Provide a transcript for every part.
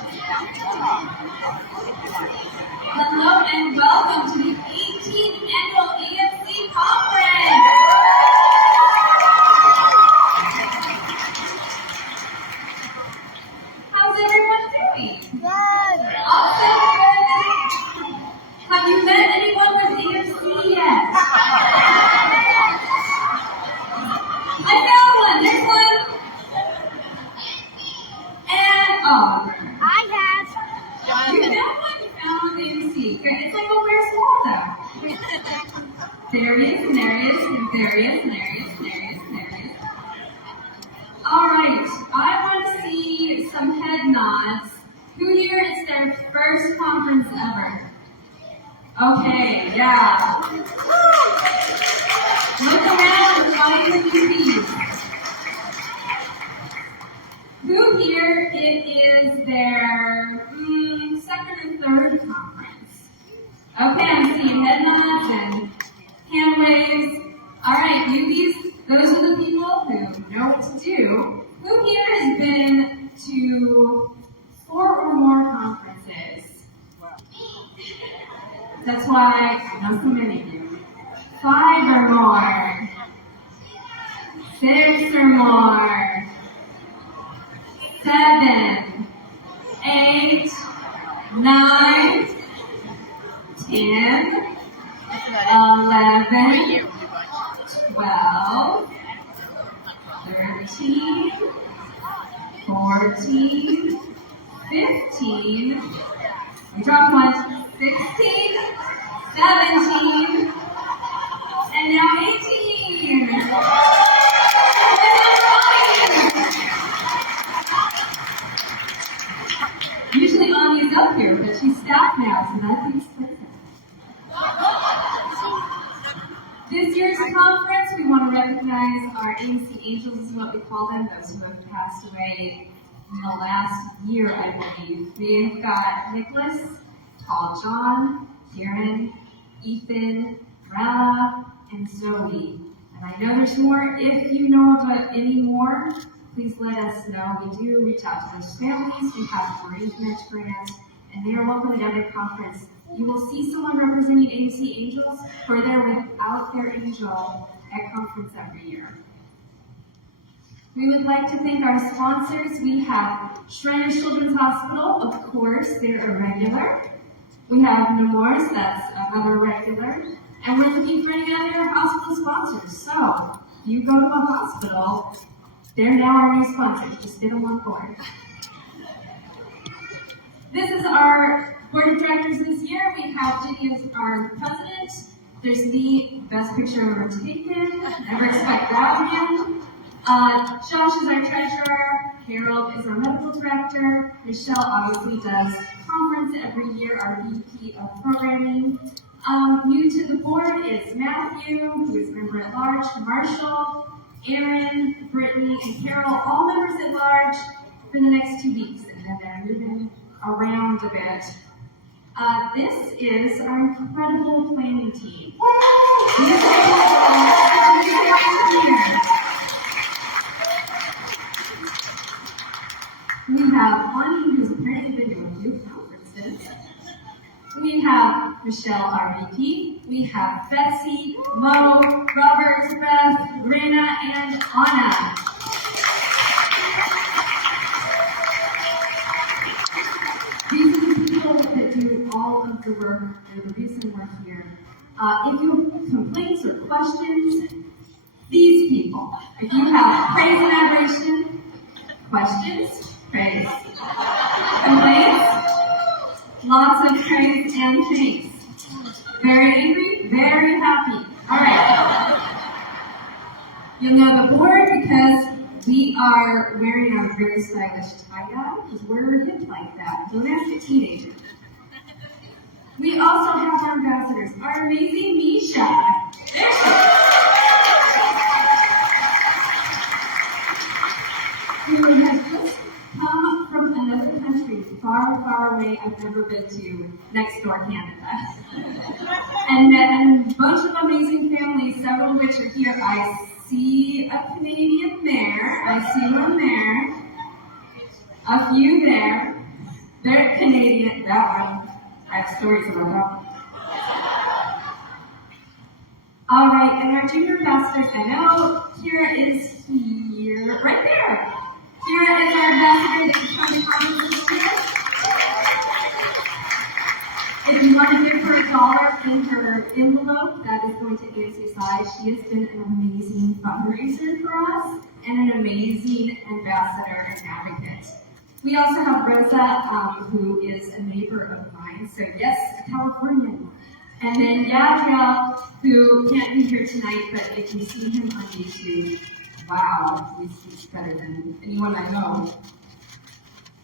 Hello and welcome to the 18th Annual EFC Conference. How's everyone doing? Good. Awesome. Have you met anyone with EFC yet? I found one. There's one. And I have. you found one. You found one with EFC. Good. It's like, well, where's Waldo? There he is, and there he is, and there he is, and there he is, and there he is, and there he is. All right, I want to see some head nods. Who here is their first conference ever? Okay, yeah. Look around and find the newbies. Who here it is their second or third conference? Okay, I'm seeing head nods and hand waves. All right, newbies, those are the people who know what to do. Who here has been to 4 or more conferences? That's why I know so many of you. 5 or more. 6 or more. 7, 8, 9, 10, 11, 12, 13, 14, 15, we dropped one, 16, 17, and now 18. Usually Anya's up here, but she's staff now, so that makes sense. This year's conference, we want to recognize our ANC Angels, is what we call them, those who have passed away in the last year, I believe. We've got Nicholas, Paul John, Kieran, Ethan, Rella, and Zoe. And I know there's more. If you know about any more, please let us know. We do reach out to those families. We have bereavement grants, and they are welcome at every conference. You will see someone representing ANC Angels who are there without their angel at conference every year. We would like to thank our sponsors. We have Shriners Children's Hospital, of course, they're a regular. We have Nemours, that's another regular. And we're looking for any other hospital sponsors. So, if you go to a hospital, they're now our new sponsors. Just get them on board. This is our board of directors this year. We have Jenny as our president. There's the best picture ever taken. Never expect that again. Josh is our treasurer. Harold is our medical director. Michelle obviously does conference every year, our VP of programming. New to the board is Matthew, who is member at large. Marshall, Aaron, Brittany, and Carol, all members at large for the next 2 weeks, and then they're moving around a bit. This is our incredible planning team. We have Bonnie, who's apparently been to a few conferences. We have Michelle, our VP. We have Betsy, Mo, Robert, Beth, Rena, and Anna. These are the people that do all of the work. They're the reason we're here. If you have complaints or questions, these people. If you have praise and adoration, questions, praise. Complaints, lots of praise and thanks. Very angry, very happy. All right. You'll know the board because we are wearing our very stylish tie-dye because we're hip like that. Don't ask a teenager. We also have our ambassadors, our amazing Misha. There she is. Who has just come from another country, far, far away. I've never been to next door Canada. And met a bunch of amazing families, several of which are here. I see a Canadian there. I see one there. A few there. They're Canadian, that one. I have stories about that. All right, and our junior ambassadors, I know Kira is here, right there. Kira is our ambassador that is trying to come this year. If you want to give her $1 in her envelope, that is going to ACSI. She has been an amazing fundraiser for us and an amazing ambassador and advocate. We also have Rosa, who is a neighbor of mine, so yes, a Californian. And then Yadra, who can't be here tonight, but if you see him on YouTube, wow, he's better than anyone I know.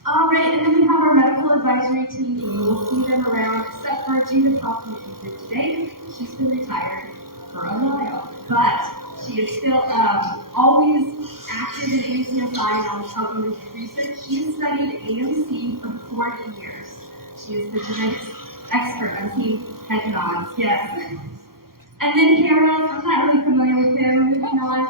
All right, and then we have our medical advisory team, and you will see them around, except for Judith Hoffman is here today. She's been retired for a while, but she is still always active in ACSI and always helping with research. She has studied AMC for 40 years. She is the genetics expert on team head nods, yes. And then Harold, I'm not really familiar with him, moving on.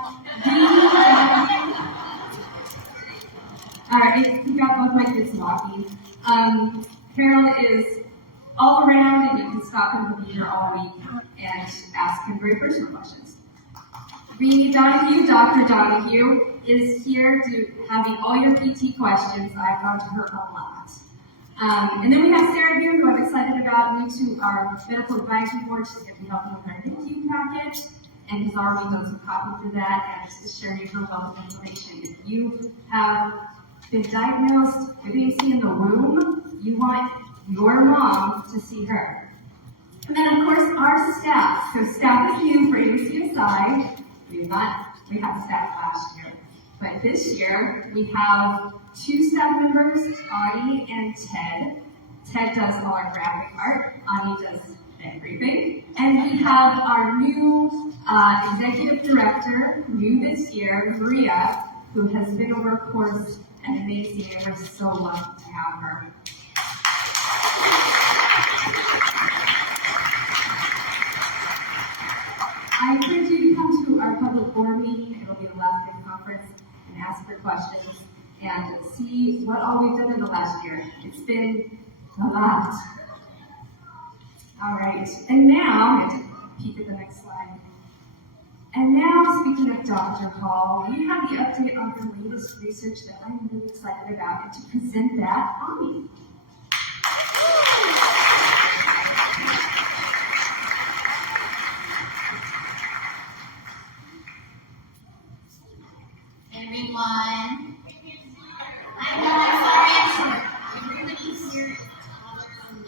Alright, we got both my kids walking. Harold is all around, and you can stop him, he'll be here all week, and ask him very personal questions. Reedy Donahue, Dr. Donahue, is here to having all your PT questions. I've gone to her a lot. And then we have Sarah here, who I'm excited about, new to our medical advisory board. She's going to be helping with our NICU package, and has already done some copy for that, and just to share with her wealth of information. If you have been diagnosed with AMC in the womb, you want your mom to see her. And then, of course, our staff. So staff is new for ACSI. We had staff last year. But this year, we have 2 staff members, Audie and Ted. Ted does all our graphic art. Audie does everything. And we have our new executive director, new this year, Maria, who has been a workhorse and amazing, and we're so lucky to have her. I encourage you to come to our public board meeting. It'll be the last big conference, and ask for questions and see what all we've done in the last year. It's been a lot. All right, and now, I'm going to peek at the next slide. And now, speaking of Dr. Hall, we have the update on the latest research that I'm really excited about, and to present that, Ami. Everyone, I know I'm sorry, everybody's here is taller than me.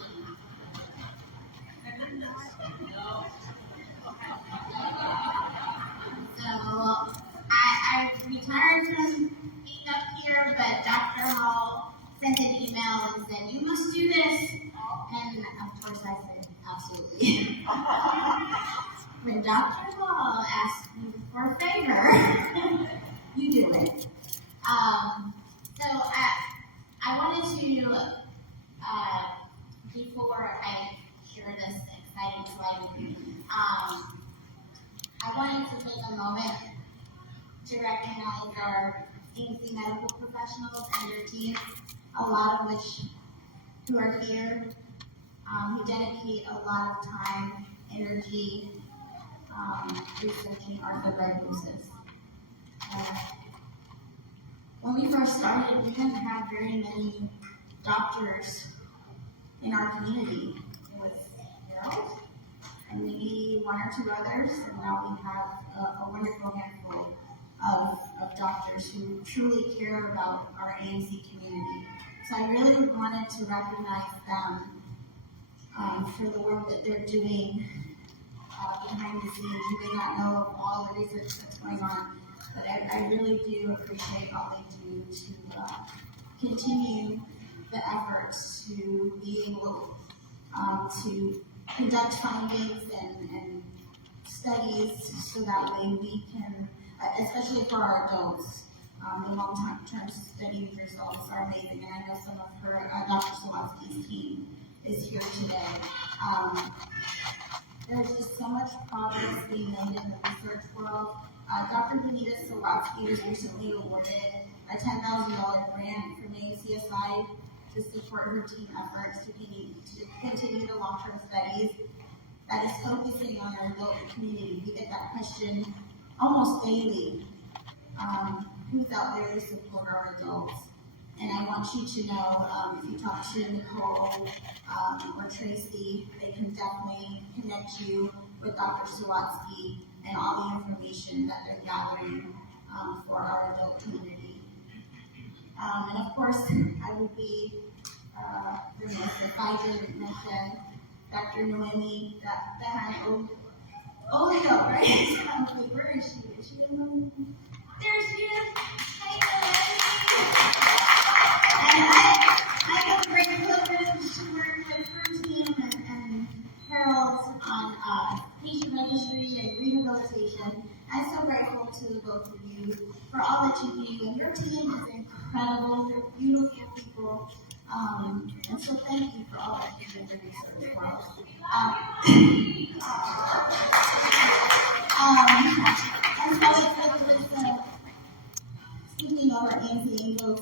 So, I retired from being up here, but Dr. Hall sent an email and said, you must do this. And of course I said, absolutely. When Dr. Hall asked me for a favor, you do it. So I wanted to, before I share this exciting slide, I wanted to take a moment to recognize our AMC medical professionals and their teams, a lot of which who are here, who dedicate a lot of time, energy, researching arthritis. When we first started, we didn't have very many doctors in our community. It was Harold and maybe 1 or 2 others, and now we have a wonderful handful of doctors who truly care about our AMC community. So I really wanted to recognize them for the work that they're doing behind the scenes. You may not know of all the research that's going on, but I really do appreciate all they do to continue the efforts to be able to conduct findings and studies so that way we can, especially for our adults, the long-term study results are amazing, and I know some of her, Dr. Sawatsky's team is here today. There's just so much progress being made in the research world. Dr. Benita Sawatsky was recently awarded a $10,000 grant from ACSI to support her team efforts to continue the long-term studies that is focusing on our adult community. We get that question almost daily. Who's out there to support our adults? And I want you to know, if you talk to Nicole or Tracy, they can definitely connect you with Dr. Sawatsky and all the information that they're gathering for our adult community. And of course, I would be remiss if I didn't mention Dr. Noemi, Olio, right? Wait, where is she? Is she in the... There she is. Hey, Noemi. And I have a great privilege to work with her team and Harold on patient registry and rehabilitation. I'm so grateful to the both of you for all that you do. And your team is incredible. You're beautiful people. And so thank you for all that you do in the research world. And so it was speaking over ANC Angels,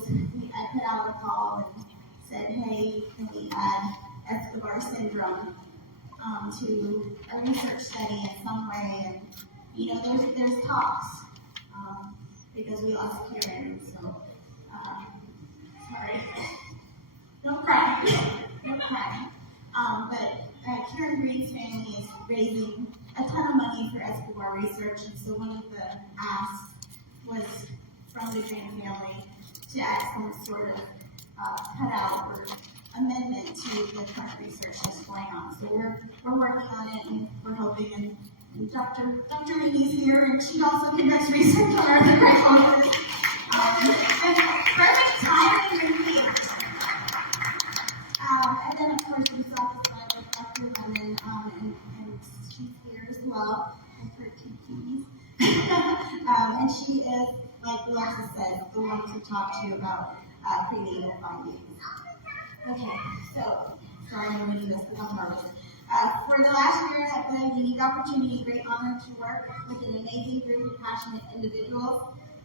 I put out a call and said, hey, can we add Escobar syndrome to a research study in some way? And, you know, there's talks because we lost Karen, so, sorry. Don't cry. Don't cry. But Karen Green's family is raising a ton of money for Escobar research, and so one of the asks was from the Green family to add some sort of cutout or amendment to the current research that's going on. So we're working on it, and we're hoping, and Dr. Minnie's here, and she also conducts research on our different conference. And perfect timing and here. And then, of course, we saw the slide with Dr. Lemon, and she's here as well, with her two keys. And she is, like Alexa said, the one to talk to you about prenatal findings. Okay, so, sorry I'm reading this because I'm nervous. For the last year, I've had a unique opportunity, great honor to work with an amazing group of passionate individuals.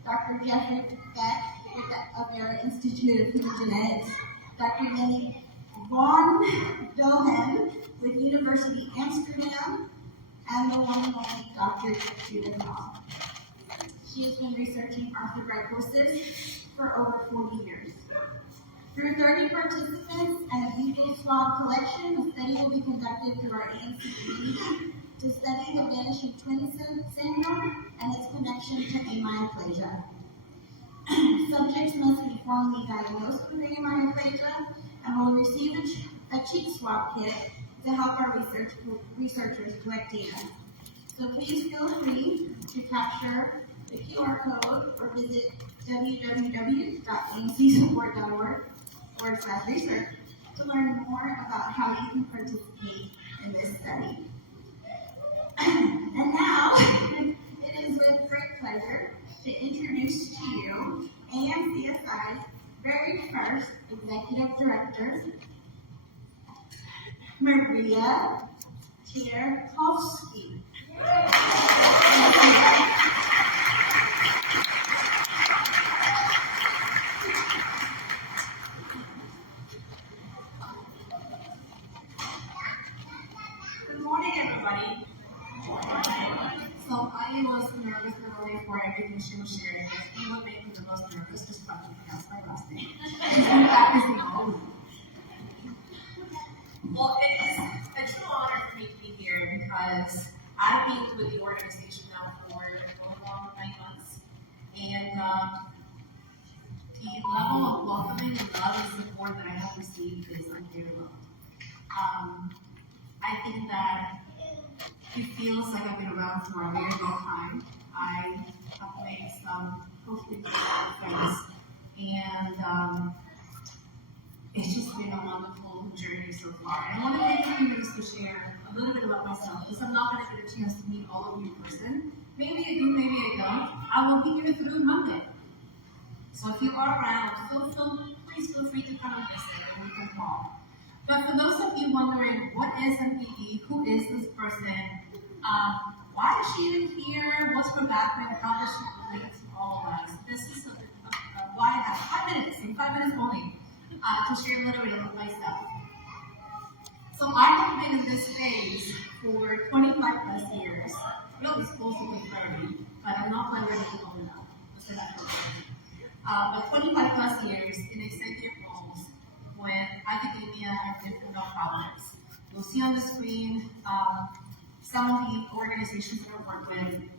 Dr. Jeffrey Beck with the Avera Institute of Human Genetics, Dr. Lenny Von Dohen with University Amsterdam, and the one and only Dr. Judith Hall. She has been researching arthritis for over 40 years. Through 30 participants and a people swab collection, the study will be conducted through our ANC community to study the vanishing twin syndrome and its connection to amyoplegia. Subjects must be formally diagnosed with amyoplegia and will receive a cheek swab kit to help our researchers collect data. So please feel free to capture the QR code or visit www.ancsupport.org/research to learn more about how you can participate in this study. And now, it is with great pleasure to introduce to you AMCSI's very first Executive Director, Maria Tierkovsky. Good morning, everybody. So I was nervous earlier for everything she was sharing. It would make me the most nervous just by pronouncing my last name. That is no. Well, it is a true honor for me to be here because I've been with the organization now for going on 9 months. And the level of welcoming and love and support that I have received is unbearable. I think that it feels like I've been around for a very long time. I have made some hopefully friends, and it's just been a wonderful journey so far. And I want to take a few minutes to share a little bit about myself, because I'm not going to get a chance to meet all of you in person. Maybe I do, maybe I don't. I will be here through Monday. So if you are around, please feel free to come and visit, and we can call. But for those of you wondering, what is MPD? Who is this person? Why is she even here? What's her background? How does she relate to all of us? This is why I have 5 minutes, in 5 minutes only. to share a little bit about myself. So I have been in this space for 25 plus years. Really close to 30, but I'm not quite ready to own it up. So that's okay. But 25 plus years in executive roles with academia and different nonprofits. You'll see on the screen some of the organizations that I work with.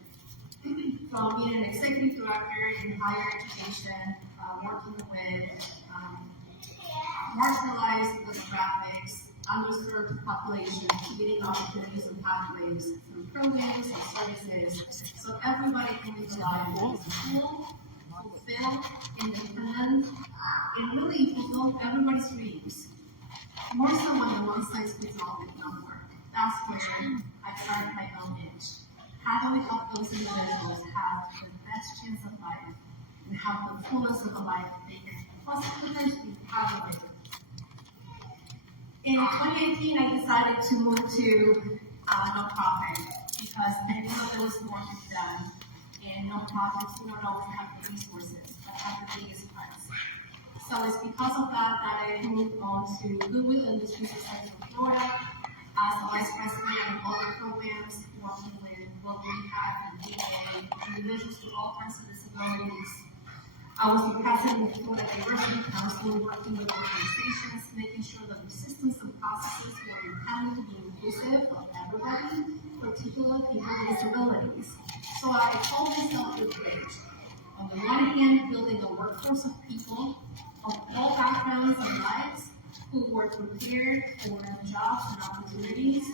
From being an executive director in higher education, working with marginalized demographics, underserved populations, creating opportunities and pathways through programs and services, so everybody can live a life that is full, fulfilled, independent, and really fulfill everybody's dreams. More so when the one size fits all did not work. That's where I started my own niche. How do we help those individuals have the best chance of life and have the fullest of a life they can potentially have with it? In 2018, I decided to move to nonprofit because I knew that there was more to be done. And nonprofits don't always have the resources, but have the biggest price. So it's because of that that I moved on to Goodwill Industries in Central Florida as a vice president of all the programs, working with local rehab and VA, individuals with all kinds of disabilities. I was the president of the Florida Diversity Council, working with organizations, making sure that the systems and processes were intended to be inclusive of everybody, particularly people with disabilities. So I told myself the bridge. On the one hand, building a workforce of people of all backgrounds and lives who were prepared for jobs and opportunities,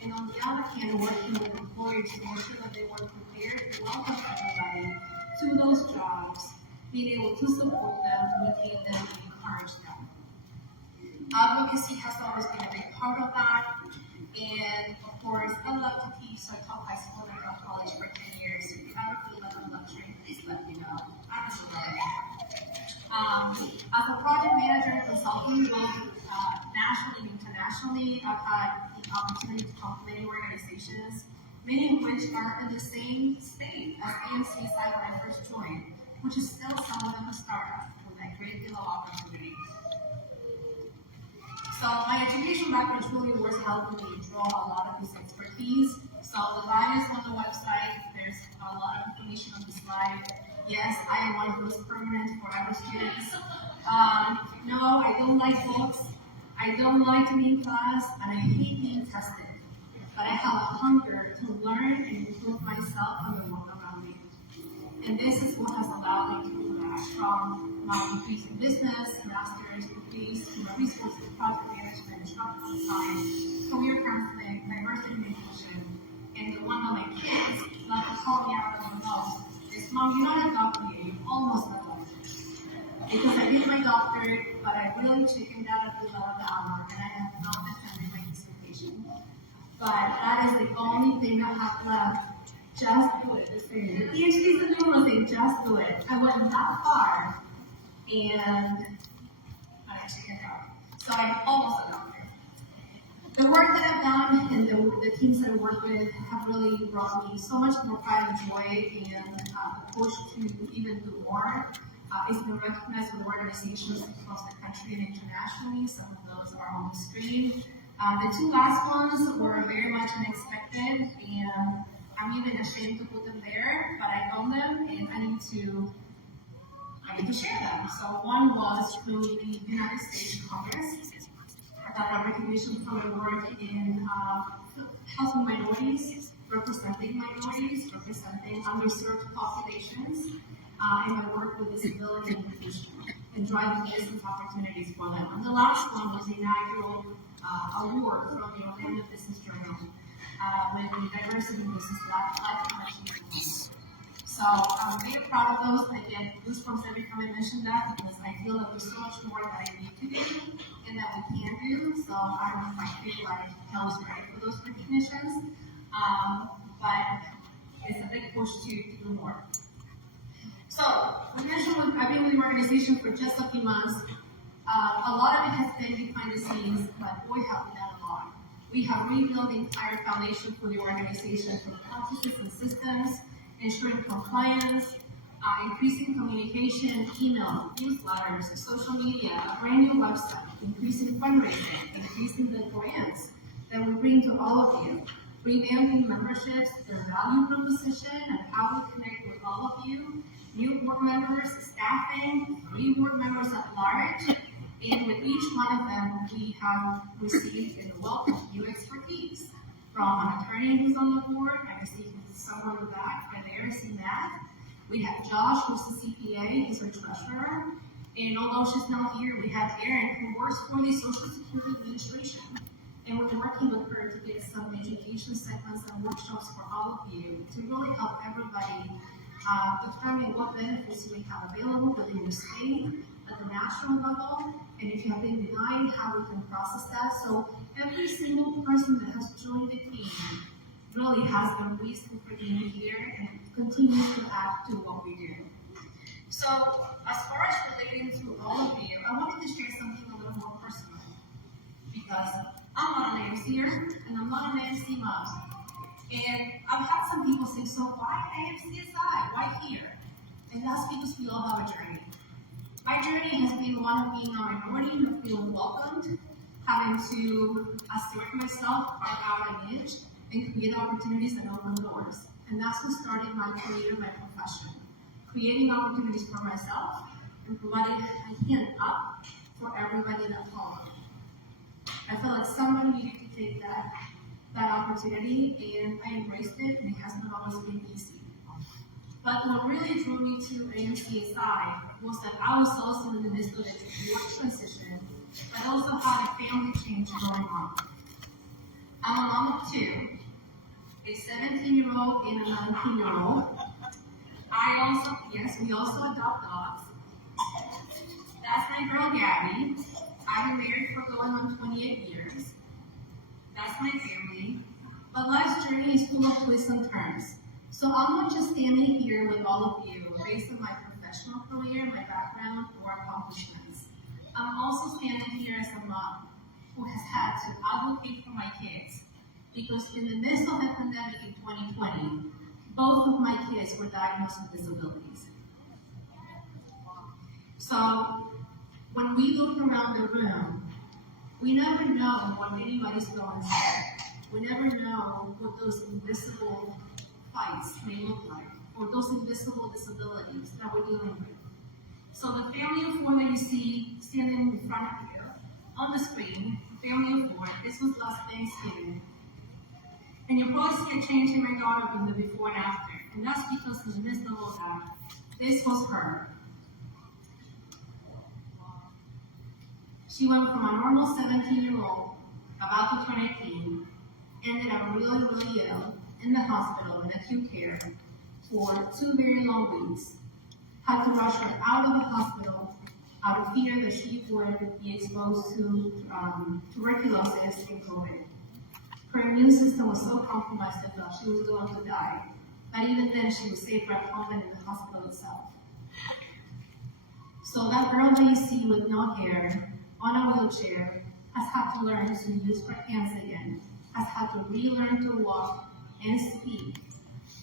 and on the other hand, working with employers to make sure that they were prepared to welcome everybody to those jobs, being able to support them, motivate them, and encourage them. Advocacy has always been a big part of that, and of course, I love to teach, so I taught high school and college for 10 years. So if you ever feel like I'm lecturing, please let me know. I just love it. As a project manager and consultant, both nationally and internationally, I've had the opportunity to talk to many organizations, many of which are in the same state as AMC's site when I first joined, which is still somewhat of a startup with a great deal of opportunity. So my education background really was helping me draw a lot of this expertise. So the bio is on the website. There's a lot of information on the slide. Yes, I am one of those permanent forever students. No, I don't like books. I don't like to be in class, and I hate being tested. But I have a hunger to learn and improve myself and the world around me. And this is what has allowed me to have a strong degree in business, master's degrees, human resources, project management, instructional design, career counseling, diversity and inclusion. And one of my kids like to call me out of the most is, Mom, you're not a doctor yet, you're almost a doctor. Because I did my doctorate, but I really chickened out at the 11th hour, and I have not defended my dissertation. But that is the only thing I have left. Just do it. The PhD is the normal thing, just do it. I went that far, and I chickened out. So I'm almost a doctor. The work that I've done and the teams that I work with have really brought me so much more pride and joy, and a push to even do more. It's been recognized with organizations across the country and internationally. Some of those are on the screen. The two last ones were very much unexpected, and I'm even ashamed to put them there, but I own them, and I need to share them. So one was through the United States Congress. I got a recognition for my work in helping minorities, representing underserved populations, and my work with disability inclusion, and driving business opportunities for them. And the last one was the inaugural award from the Orlando Business Journal with the Diversity in Business Lifetime Achievement. So I'm very proud of those. I get goosebumps every time I mention that because I feel that there's so much more that I need to do and that we can do. So I feel like I was ready for those recognitions. But it's a big push to do more. So, I mentioned I've been with the organization for just a few months. A lot of it has been behind the scenes, but boy, have we done a lot. We have rebuilt the entire foundation for the organization, from processes and systems, ensuring compliance, increasing communication, email, newsletters, social media, a brand new website, increasing fundraising, increasing the grants that we bring to all of you, revamping memberships, their value proposition, and how we connect with all of you, new board members, staffing, 3 board members at large, and with each one of them, we have received a wealth of new expertise. From an attorney who's on the board, I see someone in the back, right there, I see Matt. We have Josh, who's the CPA, he's our treasurer. And although she's not here, we have Erin, who works for the Social Security Administration. And we're working with her to get some education segments and workshops for all of you to really help everybody determine what benefits we have available within your state at the national level. And if you have been denied, how we can process that. So every single person that has joined the team really has a reason for being here and continues to add to what we do. So as far as relating to all of you, I wanted to share something a little more personal because I'm not an AMCer and I'm not an AMC mom. And I've had some people say, so why AMCSI? Why here? And that's because we all have a journey. My journey has been one of being a minority, of feeling welcomed, having to assert myself, carve out an niche, and create opportunities that open doors. And that's what started my career, my profession. Creating opportunities for myself and providing a hand up for everybody that followed. I felt like someone needed to take that opportunity, and I embraced it, and it has not always been easy. But what really drew me to AMCSI was that I was also in the midst of a work transition, but also had a family change going on. I'm a mom of 2, a 17-year-old and a 19-year-old. We also adopt dogs. That's my girl Gabby. I've been married for going on 28 years. That's my family. But life's journey is full of twists and turns. So I'm not just standing here with all of you based on my professional career, my background, or accomplishments. I'm also standing here as a mom who has had to advocate for my kids because in the midst of the pandemic in 2020, both of my kids were diagnosed with disabilities. So when we look around the room, we never know what anybody's going through. We never know what those invisible fights may look like, or those invisible disabilities that we're dealing with. So the family of 4 that you see standing in front of you on the screen, family of 4, this was last Thanksgiving. And you'll probably see a change in my daughter in the before and after. And that's because in the midst of all that, this was her. She went from a normal 17-year-old, about to turn 18, ended up really, really ill in the hospital in acute care for 2 very long weeks. Had to rush her out of the hospital out of fear that she would be exposed to tuberculosis and COVID. Her immune system was so compromised that she was going to die. But even then, she was safer at home than in the hospital itself. So that girl that you see with no hair, on a wheelchair, has had to learn to use her hands again, has had to relearn to walk and speak.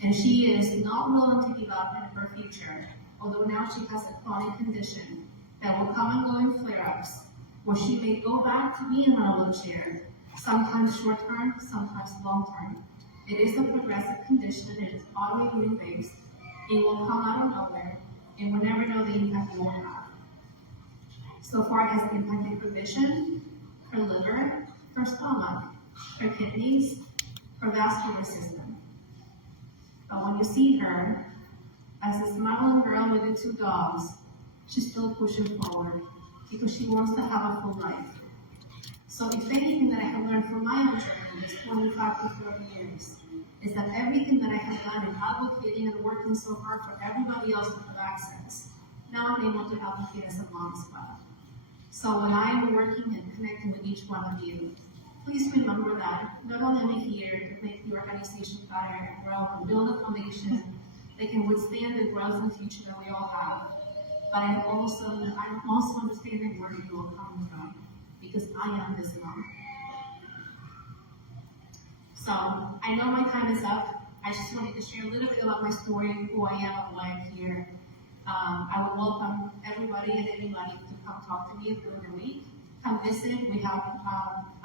And she is not willing to give up in her future, although now she has a chronic condition that will come and go in flare-ups, where she may go back to being on a wheelchair, sometimes short-term, sometimes long-term. It is a progressive condition, it is autoimmune based, it will come out of nowhere, and we'll never know the impact it will have. So far, it has impacted her vision, her liver, her stomach, her kidneys, her vascular system. But when you see her, as a smiling girl with the 2 dogs, she's still pushing forward because she wants to have a full life. So if anything that I have learned from my own journey in this 25 to 30 years is that everything that I have done in advocating and working so hard for everybody else to have access, now I'm able to advocate as a mom as well. So when I am working and connecting with each one of you, please remember that not only am I here to make the organization better and grow and build a foundation that can withstand the growth and future that we all have, but I'm also understanding where you are coming from, because I am this mom. So I know my time is up. I just wanted to share a little bit about my story, who I am, and why I'm here. I would welcome everybody and anybody to come talk to me during the week. Come visit. We have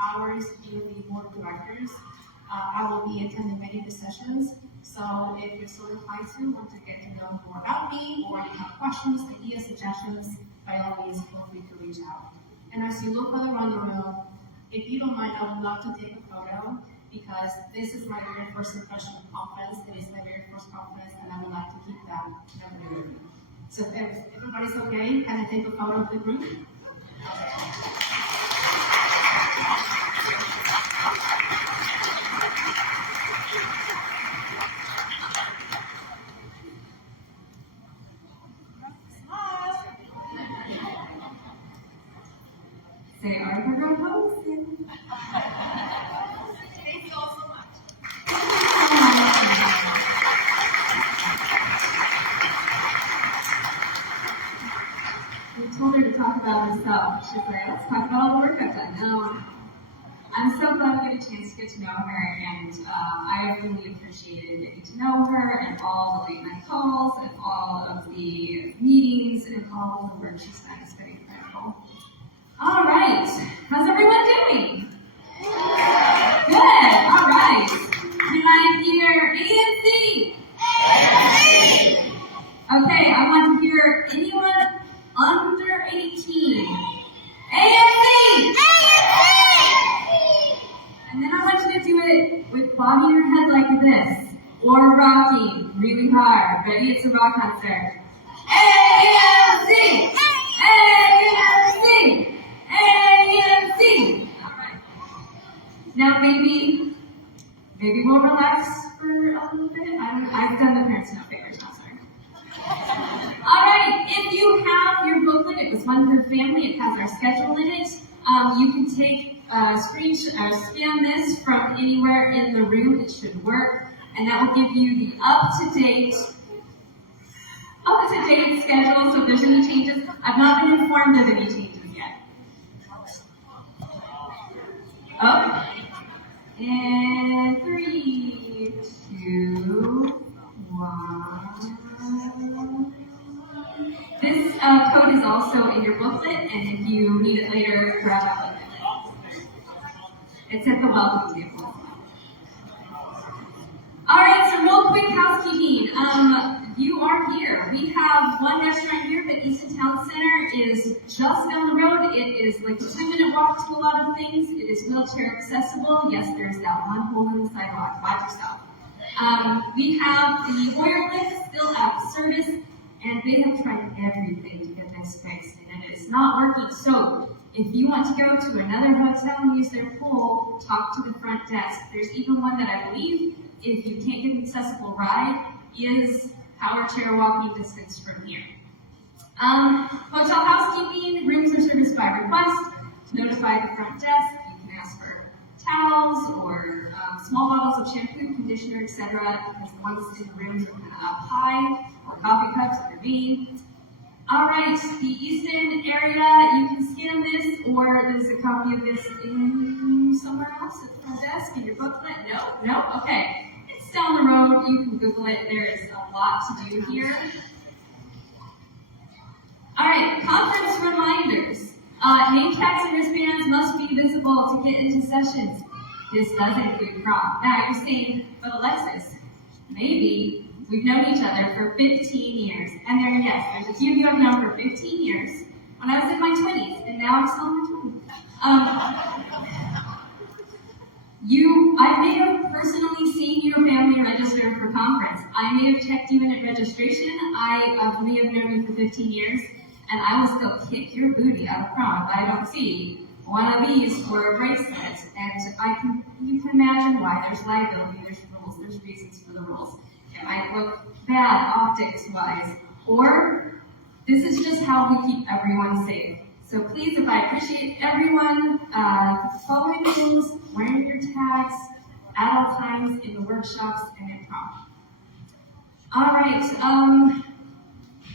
hours with the board of directors. I will be attending many of the sessions. So if you're so inclined to want to get to know more about me, or you have questions, ideas, suggestions, by all means, feel free to reach out. And as you look around the room, if you don't mind, I would love to take a photo, because this is my very first impression of conference. It is my very first conference, and I would like to keep that memory with me. So if everybody's okay, can I take a photo of the group? Say, are you girl pose? Thank you all so much. We told her to talk about herself. She's like, let's talk about all the work I've done. No, I'm so glad we get a chance to get to know her, and I really appreciated getting to know her and all the late night calls and all of the meetings and all of the work she's done. It's been incredible. All right, how's everyone doing? Good. All right. Can I hear ANC? Okay, I want to hear anyone under 18. ANC! And then I want you to do it with bobbing your head like this, or rocking really hard. Ready? It's a rock concert. ANC! ANC! ANC! All right. Now maybe we'll relax for a little bit. I've done the parents no favors now, sorry. All right, if you have your booklet, it was one for family, it has our schedule in it. You can take a screenshot or scan this from anywhere in the room, it should work, and that will give you the up-to-date schedule, so if there's any changes. I've not been informed of any changes yet. Oh, and 3, 2, 1. This code is also in your booklet, and if you need it later, grab that booklet. It's at the welcome table. All right, so real quick housekeeping. You are here. We have one restaurant here, but Easton Town Center is just down the road. It is like a 10-minute walk to a lot of things. It is wheelchair accessible. Yes, there's that one hole in the sidewalk. Watch yourself. We have the Warrior lift still out of service, and they have tried everything to get this fixed, and it is not working. So if you want to go to another hotel and use their pool, talk to the front desk. There's even one that I believe, if you can't get an accessible ride, is power chair walking distance from here. Hotel housekeeping, rooms are serviced by request. To notify the front desk, you can ask for towels or small bottles of shampoo, conditioner, etc. because the ones in the rooms are kind of up high, or coffee cups that are being. All right, the Easton area, you can scan this, or there's a copy of this in somewhere else at the front desk in your booklet. No, okay. It's down the road, you can Google it, there is a lot to do here. All right, conference reminders. Name tags and wristbands must be visible to get into sessions. This does include prom. Now you're saying, but Alexis, maybe we've known each other for 15 years. And there's a few of you I've known for 15 years. When I was in my 20s, and now I'm still in my 20s. I may have personally seen your family registered for conference. I may have checked you in at registration. I may have known you for 15 years, and I will still kick your booty out of prom if I don't see one of these for a bracelet. And you can imagine why. There's liability, there's rules, there's reasons for the rules. It might look bad optics-wise, or this is just how we keep everyone safe. So please, if I appreciate everyone following the rules, wearing your tags at all times in the workshops and in prom. All right,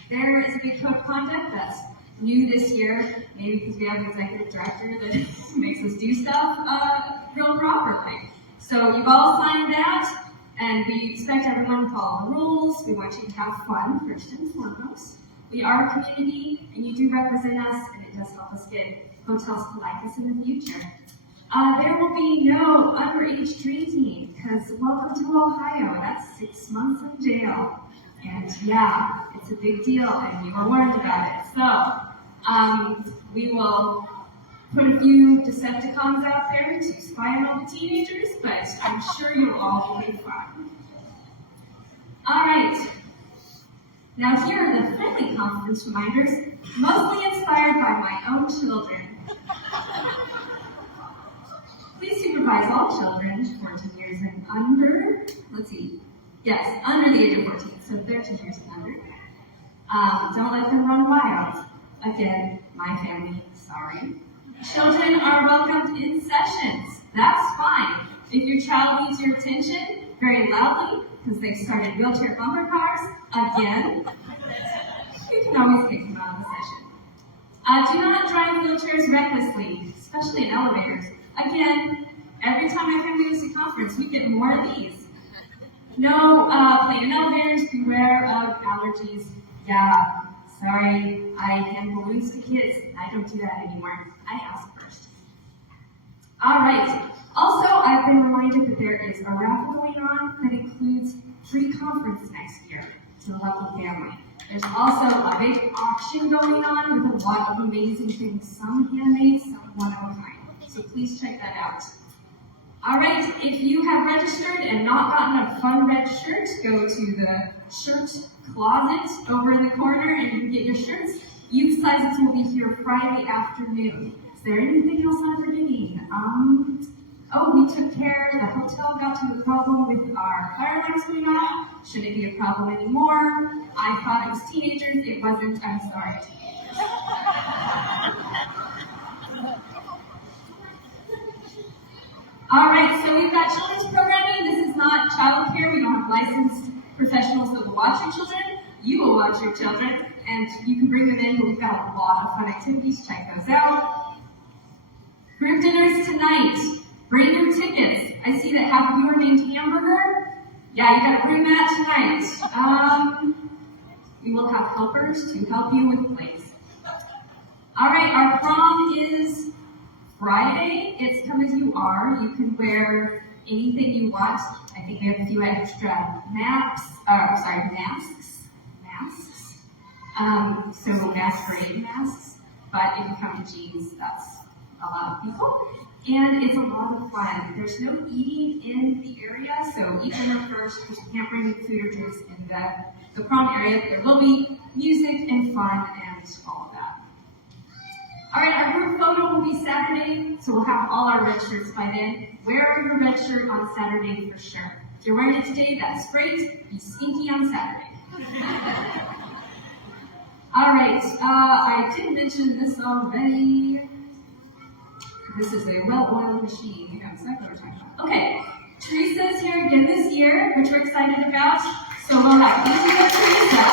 there is a big code of conduct that's new this year, maybe because we have an executive director that makes us do stuff real properly. So you've all signed that, and we expect everyone to follow the rules. We want you to have fun, first and foremost. We are a community, and you do represent us, and it does help us get hotels to like us in the future. There will be no underage drinking, because welcome to Ohio. That's 6 months in jail. And yeah, it's a big deal, and you were warned about it. So, we will put a few Decepticons out there to spy on all the teenagers, but I'm sure you'll all be fun. All right. Now here are the friendly conference reminders, mostly inspired by my own children. Please supervise all children 14 years and under. Let's see. Yes, under the age of 14, so 13 years and under. Don't let them run wild. Again, my family, sorry. Children are welcomed in sessions. That's fine. If your child needs your attention very loudly, because they started wheelchair bumper cars, again, you can always kick them out of the session. Do not drive wheelchairs recklessly, especially in elevators. Again, every time my family goes to conference, we get more of these. No playing in elevators, beware of allergies. Yeah, sorry, I hand balloons to kids. I don't do that anymore. I ask first. All right. Also, I've been reminded that there is a raffle going on that includes free conference next year to the lucky family. There's also a big auction going on with a lot of amazing things, some handmade, some one of a kind. So please check that out. All right, if you have registered and not gotten a fun red shirt, go to the shirt closet over in the corner and you can get your shirts. Youth sizes will be here Friday afternoon. Is there anything else I'm forgetting? We took care, the hotel got to a problem with our fire alarms going off. Shouldn't be a problem anymore. I thought it was teenagers, it wasn't, I'm sorry. All right, so we've got children's programming. This is not childcare. We don't have licensed professionals that will watch your children. You will watch your children, and you can bring them in, but we've got a lot of fun activities. Check those out. Group dinners tonight. Bring your tickets. I see that half of you are named Hamburger. Yeah, you gotta bring that tonight. We will have helpers to help you with plates. All right, our prom is Friday. It's come as you are. You can wear anything you want. I think we have a few extra masks. So masquerade masks. But if you come in jeans, that's a lot of people. And it's a lot of fun. There's no eating in the area, so eat dinner first. You can't bring food or drinks in the prom area. There will be music and fun and all of that. All right, our group photo will be Saturday, so we'll have all our red shirts by then. Wear your red shirt on Saturday for sure. If you're wearing it today, that's great. Be stinky on Saturday. All right, I did mention this already. This is a well-oiled machine. Yeah, that's not what we're talking about. Okay, Teresa's here again this year, which we're excited about. So we'll have plenty of Teresa.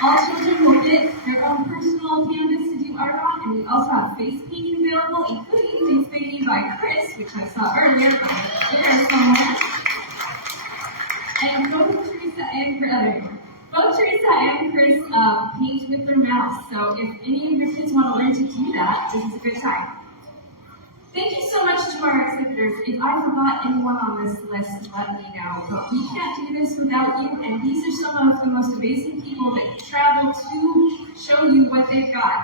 All children will get their own personal canvas to do art on, and we also have face painting available, including face painting by Chris, which I saw earlier there somewhere. And both Teresa and Chris paint with their mouths, so if any of your kids want to learn to do that, this is a good time. Thank you so much to our exhibitors. If I forgot anyone on this list, let me know. But we can't do this without you, and these are some of the most amazing people that travel to show you what they've got.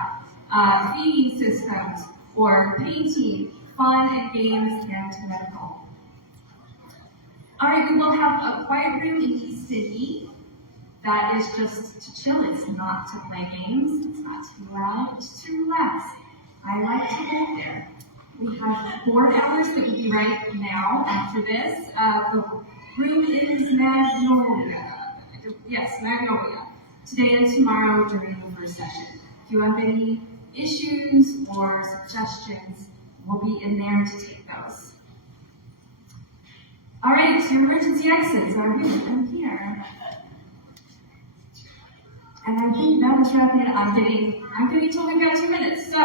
Feeding systems, or painting, fun and games, and medical. All right, we will have a quiet room in East Sydney. That is just to chill. It's not to play games. It's not too loud. It's to relax. I like to live there. We have board hours that will be right now after this. The room is Magnolia. Yes, Magnolia. Today and tomorrow during the first session. If you have any issues or suggestions, we'll be in there to take those. All right, your emergency exits are here. And I think that was wrapping it up. I'm getting told we've got 2 minutes, so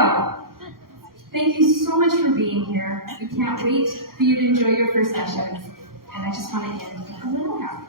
thank you so much for being here. We can't wait for you to enjoy your first sessions. And I just want to end with a little count.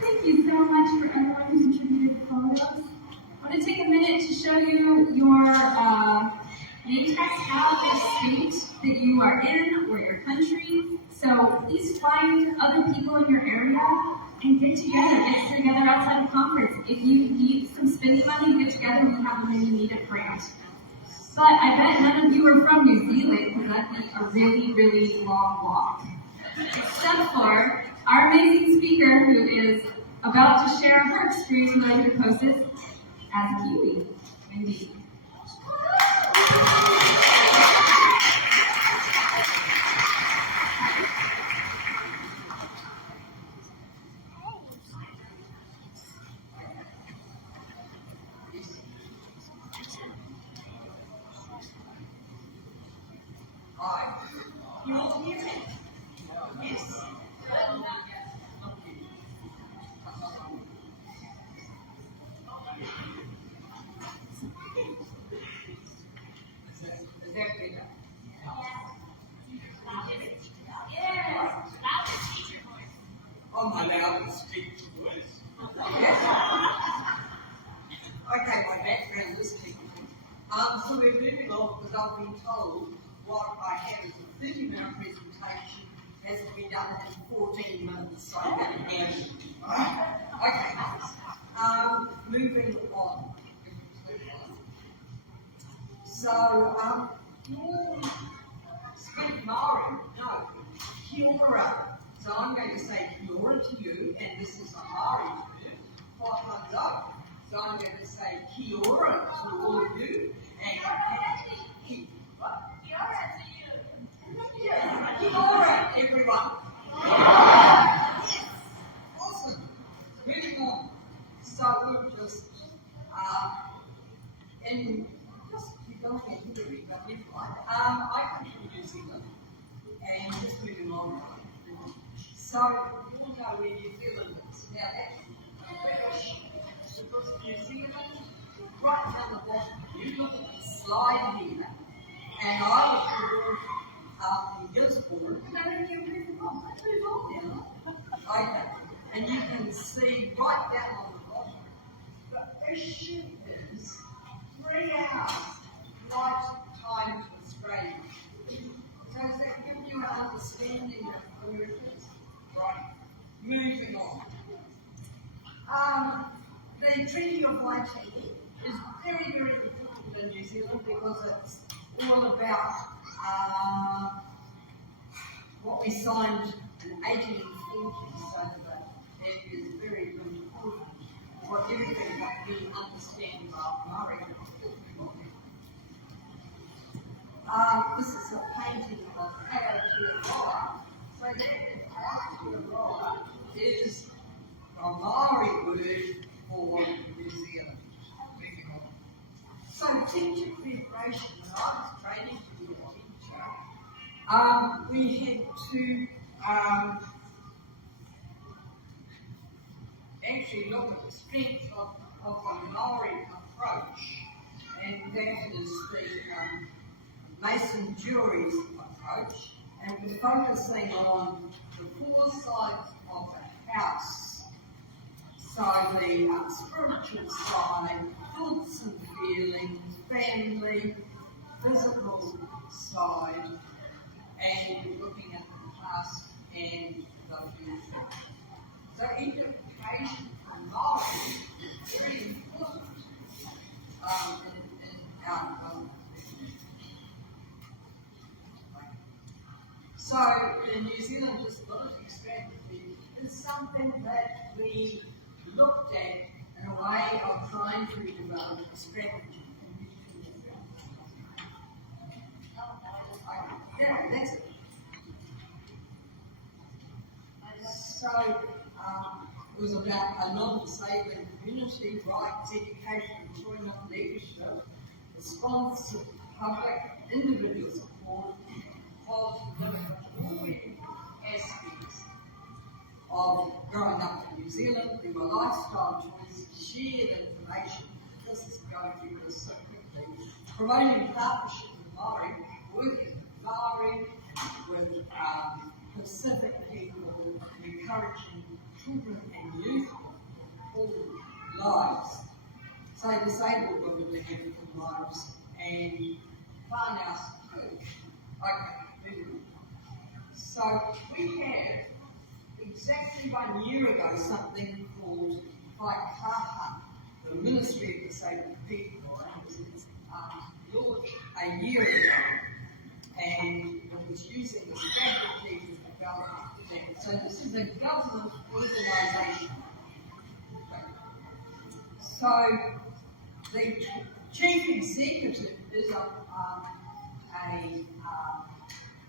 Thank you so much for everyone who contributed photos. I want to take a minute to show you your name tags have a state that you are in or your country. So please find other people in your area and get together outside of conference. If you need some spending money, get together. We have a mini meetup grant. But I bet none of you are from New Zealand because that'd be a really, really long walk. Except for our amazing speaker who is about to share her experience related to POSIS as a Kiwi, Wendy. Hi. You all hear me? Yes. Is that clear? Oh, my loudest speak voice. Yes. Okay, my background is speaking. So we're moving on because I've been told what I have is a 30-minute presentation has to be done in 14 minutes. So I'm going to have it. Okay. Moving on. So, speak Maori? No. Kia ora. So I'm going to say kia ora to you, and this is a Maori word, whakando. So I'm going to say kia ora to all of you, and what? Kia ora, everyone. Awesome. Moving on. So we'll just, and just keep going and do it, but never mind. I come from New Zealand, and just moving So you all know where New Zealand is. Now that's because New Zealand, right down the bottom, you look at the slide here, and I was born in Gisborne, and I don't get where it's from. Let's move on now. Okay, and you can see right down on the bottom, the ocean is 3 hours flight time to Australia. So is that giving you an understanding of where it is? Right, moving on. The Treaty of Waititi is very, very important in New Zealand because it's all about what we signed in 1840, so that it is very important for everything that we understand about Maori. This is a painting of Aotearoa. So that Aotearoa is a Maori word for New Zealand. So teacher preparation, when I was training to be a teacher, we had to actually look at the strength of a Maori approach, and that is the Mason Jury's approach, and we're focusing on the 4 sides of the house. So the spiritual side, thoughts and feelings, family, physical side, and looking at the past and the future. So education for Maori is very important in our culture. So the New Zealand Disability Strategy is something that we looked at in a way of trying to develop a strategy. Yeah, that's it. So it was about a non-disabled community, rights, education, employment, leadership, response to public, individual support, positive living, all aspects of growing up in New Zealand. There were lifestyle choices, shared information. This is going through this so quickly. Promoting partnership with Maori, working with Maori, with Pacific people, encouraging children and youth all lives. So disabled women to have full lives and whānau too. Okay, so we had exactly 1 year ago something called Waikaha, the Ministry of Disabled People, and it was launched a year ago, and it was using the strategy to develop that. So this is a government organisation. So the chief executive is a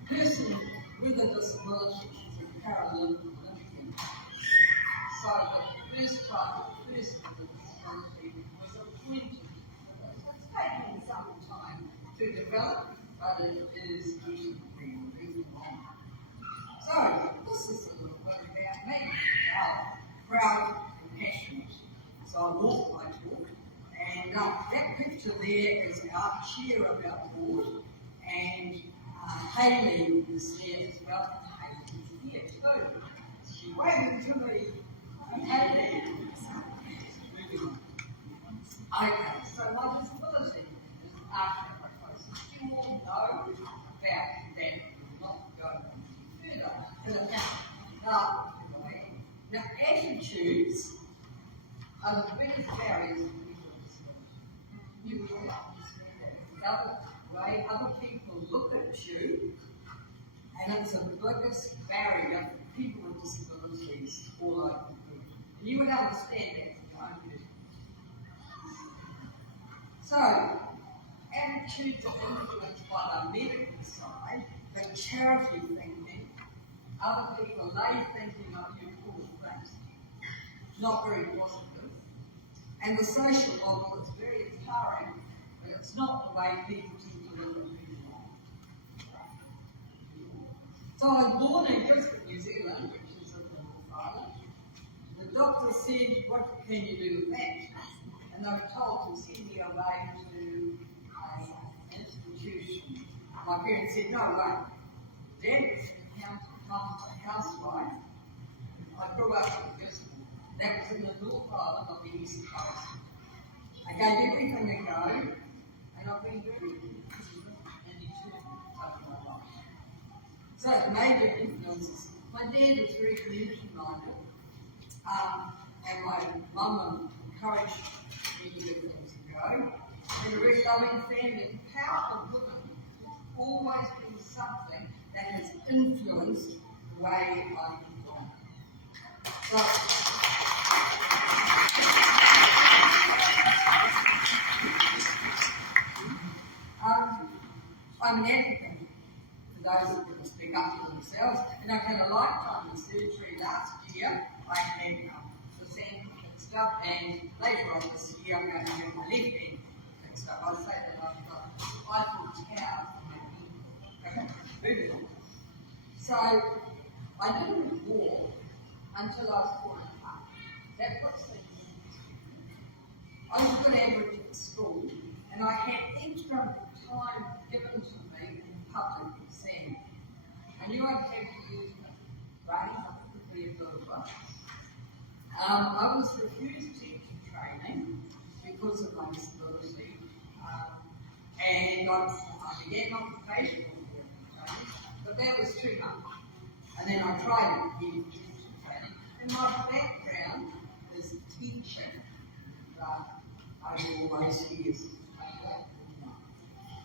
person with a disability. She's a Paralympian. So the first time, the person with a disability was appointed. So it's taken some time to develop, but it is getting moving on. So this is a little bit about me. Proud and passionate. So I walk my talk. And that picture there is our chair of our board, and Hayley is there as well. Hayley is here too. She waved to me. Hayley. Moving on. Okay, so my disability is arthritis. You all know about that. Not go further. Now, attitudes are the biggest barriers to people with disability. You will understand that. The other way other people look at you, and it's the biggest barrier for people with disabilities all over the world. And you would understand that if you own it. So, attitudes are influenced by the medical side, the charity thinking, other people, they thinking of you all things. Not very positive. And the social model is very empowering, but it's not the way people tend to look at people. So I was born in Brisbane, New Zealand, which is a doctor said, what can you do with that? And they were told to send me away to an institution. My parents said, no way. Dad's a housewife. I grew up with this. That was in the North Island of the East Coast. I gave everything a go, and I've been very consistent and determined over my life. So major influences. My dad was very community-minded, and my mum encouraged me to give things a go. And a very loving family. The power of women has always been something that has influenced the way I perform. So, I'm an advocate for those that can speak up for themselves, and I've had a lifetime in surgery. Last year, I had the same fixed up, and later on this year, I'm going to have my left hand fixed up. I'll say that I've got Eiffel Tower for my knee. So, I didn't walk until I was 4 and a half. That puts things. I was good average at school, and I had extra time given to me in public exam. I knew I'd have to use my brain, I could be a good one. I was refused teacher training because of my disability, and I began occupational training, but that was too much. And then I tried to get teacher training, and my background is teaching, but I always use.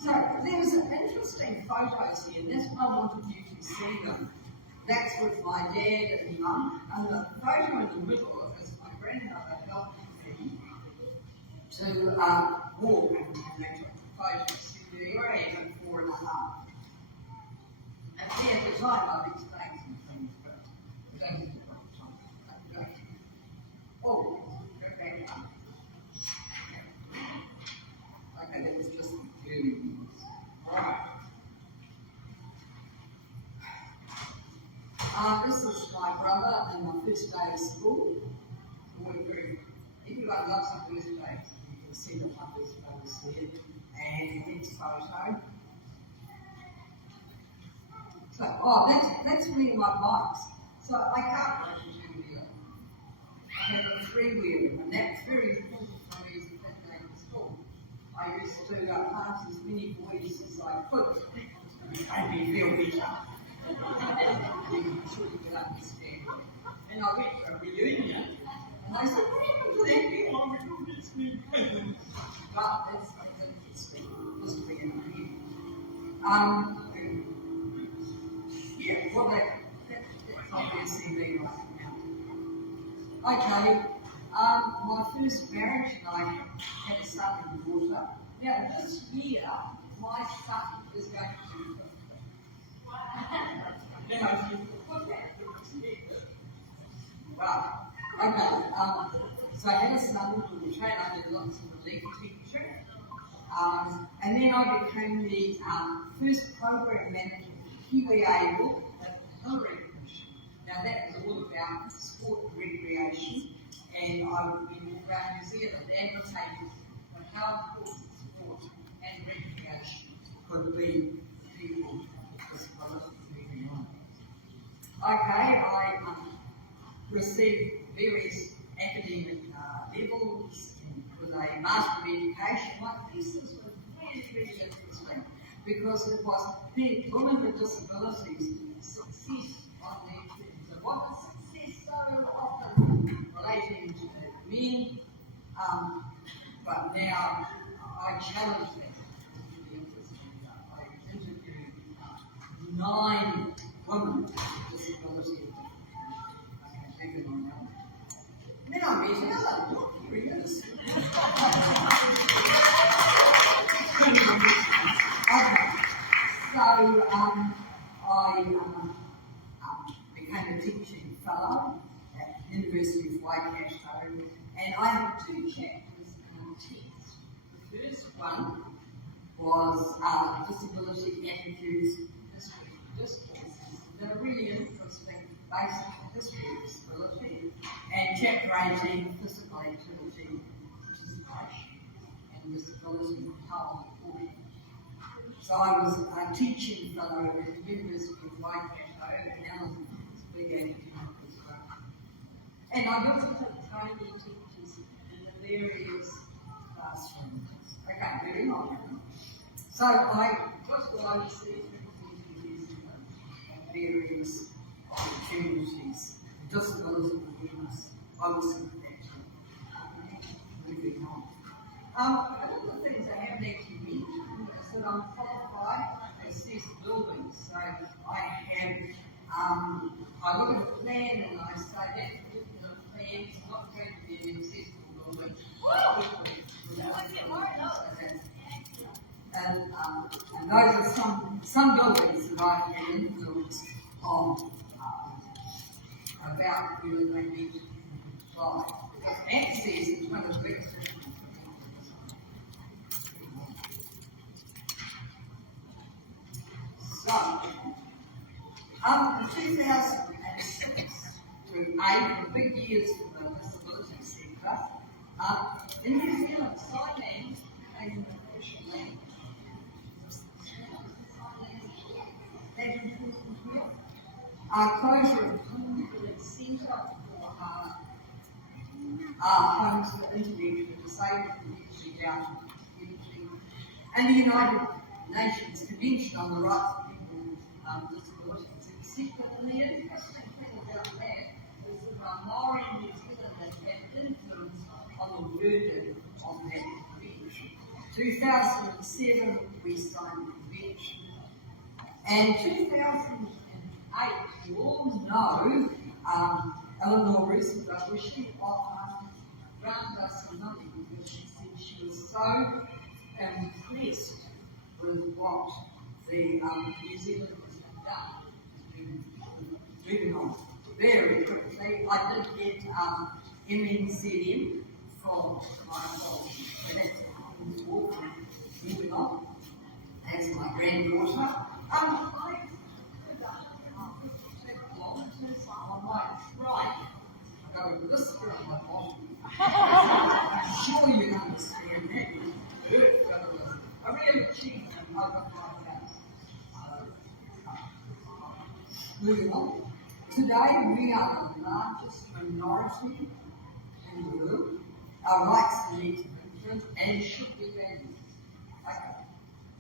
So there's some interesting photos here, and that's why I wanted you to see them. That's with my dad and mum, and the photo in the middle is my grandmother helping me to walk, and they took the photos. There I am at 4 and a half. And see, at the time I've explained some things, but that's the time. Oh, go back up. Okay, that was just a few minutes. Right. This is my brother and my first day of school. Everyone loves a first day. You can see that my first day was there. And next photo. So, that's me and my bikes. So I can't ride a two-wheeler. I have a three-wheeler, and that's very important for me as a kid going to school. I used to pass as many boys as I could. It made me feel better. You sure you can understand. And I went to a reunion, and I said, what happened to that girl? Oh my goodness me. But that's something that's just being here. Yeah, well, that's obviously me right now. Okay, my first marriage, and I had a son and daughter. Now, this year, my son is going to be 50. Now, if you put that in perspective. Wow. Okay, so I had a son and daughter, and I did lots of relief teaching. And then I became the first program manager Kiwi Able at the Hillary Commission. Now that was all about sport and recreation, and I would be around New Zealand advocating on how important sport and recreation could be for people with disabilities moving on. Okay, I received various academic levels with a Master of Education. One of these things was really, really interesting, because it was women with disabilities success on their terms. And what is success so often relating to men, but now I challenge that. I interviewed 9 women with disabilities. And then I met another. Look, here he is. Okay. So I became a teaching fellow at the University of Waikato, and I had 2 chapters in the text. The first one was disability attitudes, history, discourses that are really interesting, basic history of disability, and chapter 18, physical activity, participation, and disability and health reporting. So I was a teaching fellow at the University of Waikato, and Alan began to come up as well. And I visited training teachers in the various classrooms. Okay, very long. So I just what I received various opportunities, disability awareness. I was sympathetic. Moving on. One of the things I haven't actually mentioned is that I'm qualified to assess buildings. So I look at a plan and I say that particular plan is not going to be an accessible building. And those are some buildings that I can influence on about whether they need to comply. Because access is one of the biggest issues. So, in 2006 to 8, the big years for the disability sector, in New Zealand, sign language became an official language. Closure of Community Centre for homes for intellectually disabled community out of community, and the United Nations Convention on the Rights of People with Disabilities, except that the interesting thing about that is that Maori in New Zealand has had influence on the wording of that convention. 2007 we signed the convention. And 2008, you all know, Eleanor Roosevelt, where she rounded us some money because she said she was so impressed with what the New Zealanders had done. Moving on very quickly, I did get MNCM from my home, and that's moving on. That's my granddaughter. I might try to go with this girl on my bottom. I'm sure you understand that. I really cheat and love it like that. Moving on. Today we are the largest minority in the world. Our rights are need to be influenced and should be valued. Okay.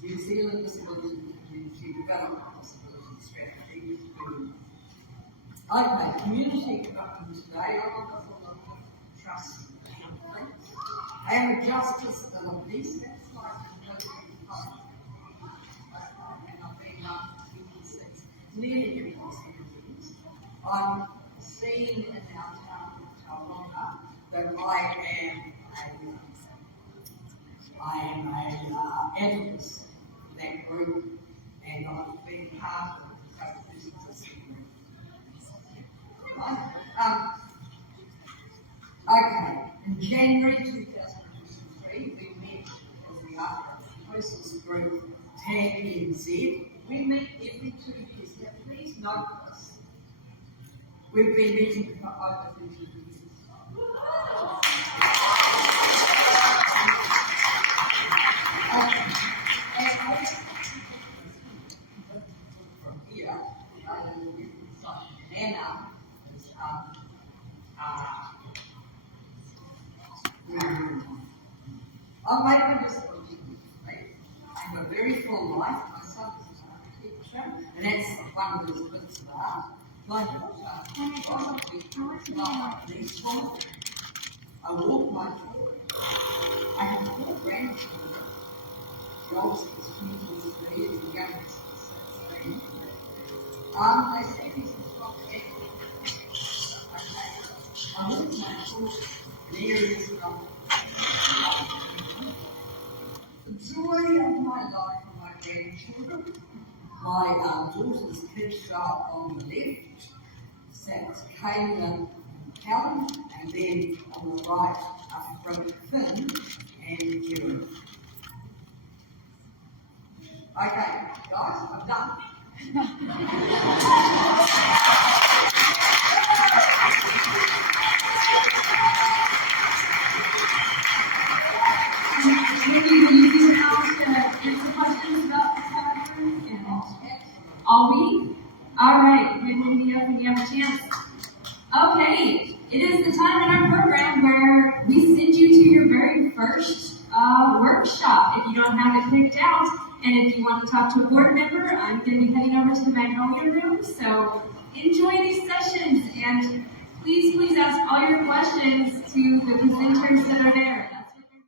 New Zealand Disability Community Development Disability Strategy. Okay, community commitment today. I look at all of trust and justice and a peace. That's like completely fine. And I've been up to 26, nearly impossible years. I'm seen in our town, Tauranga, that I am a advocate for that group, and I've been part of the business group. Okay, in January 2023, we met as the Process Group Tag NZ. We meet every 2 years. Now, please note this. We've been meeting for over 50 years. From here, Anna is I've made a disability. I have a very full life. My son is an architecture, and that's one of those bits of art. My daughter, I walk my dog. I have 4 grandchildren. The oldest is 23 years, the youngest is 16. They say he's a strong actor. I walk my dog. There is the joy of my life and my grandchildren. My daughter's kids are on the left, that's Kayla and Helen, and then on the right are from Finn and Jerry. Okay, guys, I'm done. All week? All right, good to be up when you have a chance. Okay, it is the time in our program where we send you to your very first workshop if you don't have it picked out. And if you want to talk to a board member, I'm going to be heading over to the Magnolia Room. So enjoy these sessions and please ask all your questions to the presenters that are there.